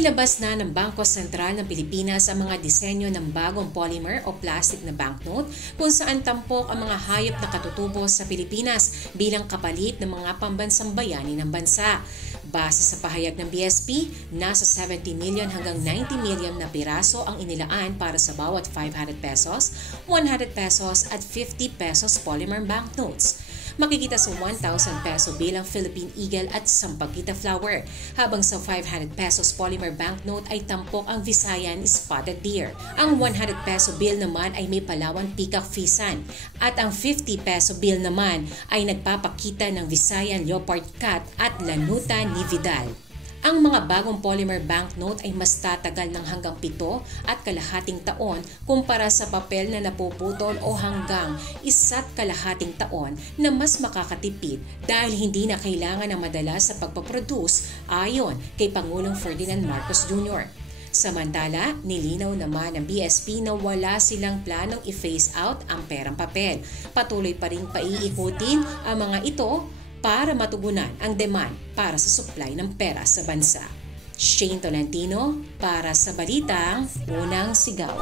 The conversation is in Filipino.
Inilabas na ng Bangko Sentral ng Pilipinas ang mga disenyo ng bagong polymer o plastic na banknote kung saan tampok ang mga hayop na katutubo sa Pilipinas bilang kapalit ng mga pambansang bayani ng bansa. Base sa pahayag ng BSP, nasa 70 million hanggang 90 million na piraso ang inilaan para sa bawat 500 pesos, 100 pesos at 50 pesos polymer banknotes. Makikita sa 1,000 peso bilang Philippine Eagle at Sampaguita Flower, habang sa 500 pesos polymer banknote ay tampok ang Visayan Spotted Deer. Ang 100 peso bill naman ay may Palawan Peacock Fisan at ang 50 peso bill naman ay nagpapakita ng Visayan Leopard Cat at Lanuta ni Vidal. Ang mga bagong polymer banknote ay mas tatagal ng hanggang 7 at kalahating taon kumpara sa papel na napuputol o hanggang 1.5 taon na mas makakatipid dahil hindi na kailangan ng madalas sa pagpaproduce ayon kay Pangulong Ferdinand Marcos Jr. Samantala, nilinaw naman ng BSP na wala silang planong i-phase out ang perang papel. Patuloy pa rin paiikutin ang mga ito para matugunan ang demand para sa supply ng pera sa bansa. Shane Tolentino para sa Balitang Unang Sigaw.